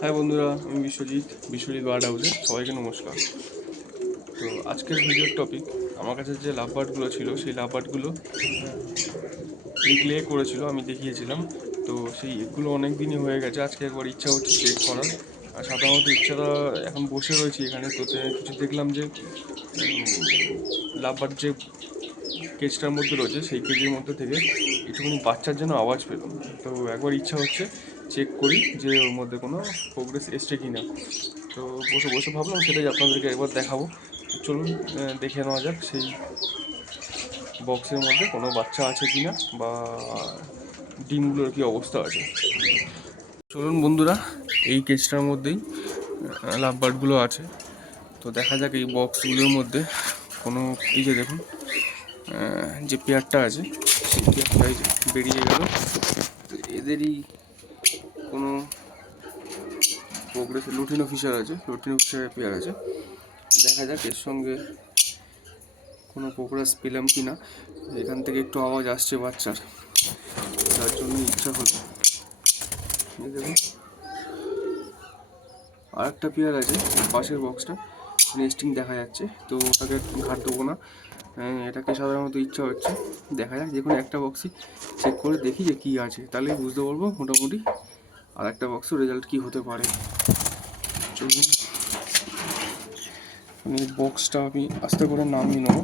হ্যাঁ বন্ধুরা, আমি বিশ্বজিৎ বার্ড হাউসে সবাইকে নমস্কার। তো আজকের ভিডিওর টপিক, আমার কাছে যে লাভ বার্ডগুলো ছিল সেই লাভ বার্ডগুলো এগ করেছিল, আমি দেখিয়েছিলাম। তো সেই এগগুলো অনেক দিনই হয়ে গেছে, আজকে একবার ইচ্ছা হচ্ছে চেক করার। আর সাধারণত ইচ্ছাটা এখন বসে রয়েছি এখানে, তো কিছু দেখলাম যে লাভ বার্ড যে কেজটার মধ্যে রয়েছে সেই কেজের মধ্যে থেকে একটুখানি বাচ্চার জন্য আওয়াজ পেলাম। তো একবার ইচ্ছা হচ্ছে চেক করি যে ওর মধ্যে কোনো প্রোগ্রেস এসছে কি না। তো বসে বসে ভাবলাম সেটাই আপনাদেরকে একবার দেখাবো। তো চলুন দেখে নেওয়া যাক সেই বক্সের মধ্যে কোনো বাচ্চা আছে কি না, বা ডিমগুলোর কি অবস্থা আছে। চলুন বন্ধুরা, এই কেজটার মধ্যেই লাভ বার্ডগুলো আছে। তো দেখা যাক এই বক্সগুলোর মধ্যে কোনো, এই যে দেখুন যে পেয়ারটা আছে সেই পেয়ারটা এই যে বেরিয়ে গেল। তো এদেরই কোনো প্রোগ্রেস লুটিনো ফিশার আছে, লুটিনো ফিশারের পেয়ার আছে। দেখা যাক এর সঙ্গে কোনো প্রোগ্রেস পেলাম কি না। এখান থেকে একটু আওয়াজ আসছে বাচ্চার, তার জন্য ইচ্ছা হলো। দেখুন আর একটা পেয়ার আছে পাশের বক্সটা, নেস্টিং দেখা যাচ্ছে, তো ওটাকে ঘাট দেবো না। এটাকে সাধারণত ইচ্ছা হচ্ছে, দেখা যাক যে কোনো একটা বক্সই চেক করে দেখি যে কী আছে, তাহলে বুঝতে পারবো মোটামুটি আর একটা বক্সের রেজাল্ট কী হতে পারে। চলুন এই বক্সটা আমি আস্তে করে নামিয়ে নেবো,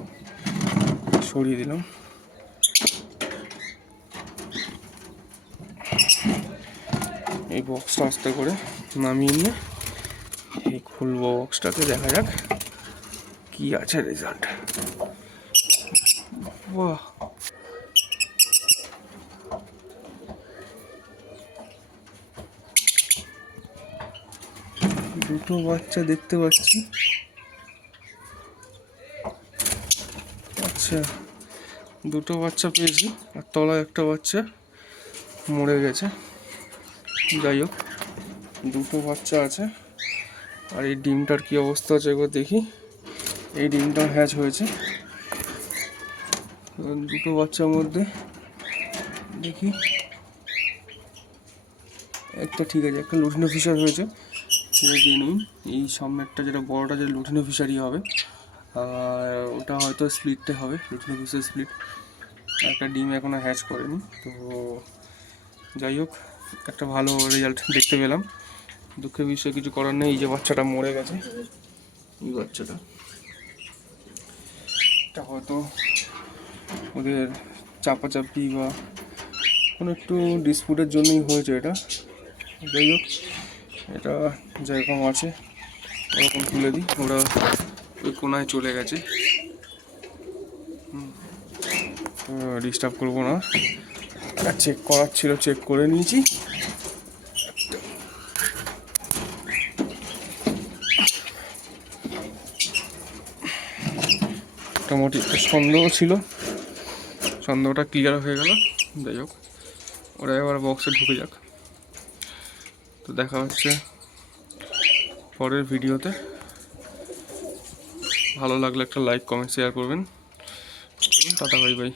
সরিয়ে দিলাম। এই বক্সটা আস্তে করে নামিয়ে নিয়ে এই খুলবো বক্সটাকে, দেখা যাক কি আছে রেজাল্ট। বাহ, দুটো বাচ্চা দেখতে পাচ্ছি। আচ্ছা, দুটো বাচ্চা পেয়েছি, আর তলায় একটা বাচ্চা মরে গেছে। যাই হোক, দুটো বাচ্চা আছে। আর এই ডিমটার কি অবস্থা আছে একবার দেখি। এই ডিমটা হ্যাচ হয়েছে দুটো বাচ্চার মধ্যে। দেখি একটা ঠিক আছে, একটা লুটিনো ফিশার হয়েছে, সেটা দিয়ে নিন। এই সামনেরটা যেটা বড়টা, যে লুটিনো ফিশারই হবে, আর ওটা হয়তো স্প্লিটে হবে, লুটিনো ফিশার স্প্লিট। একটা ডিম এখনও হ্যাচ করেনি। তো যাই হোক, একটা ভালো রেজাল্ট দেখতে পেলাম। দুঃখের বিষয়ে কিছু করার নেই, এই যে বাচ্চাটা মরে গেছে। এই বাচ্চাটা এটা হয়তো ওদের চাপাচাপি বা কোনো একটু ডিসপুটের জন্যই হয়েছে এটা। যাই হোক, এটা যেরকম আছে ওরকম তুলে দিই, ওরা ওই কোনায় চলে গেছে, ডিস্টার্ব করবো না। চেক করার ছিল, চেক করে নিয়েছি। মোটামুটি সন্দেহ ছিল, সন্দেহটা ক্লিয়ার হয়ে গেল। যাই হোক, ওরা এবার বক্সে ঢুকে যাক। তো দেখা হচ্ছে পরের ভিডিওতে। ভালো লাগলে একটা লাইক, কমেন্ট, শেয়ার করবেন। Tata, bye bye.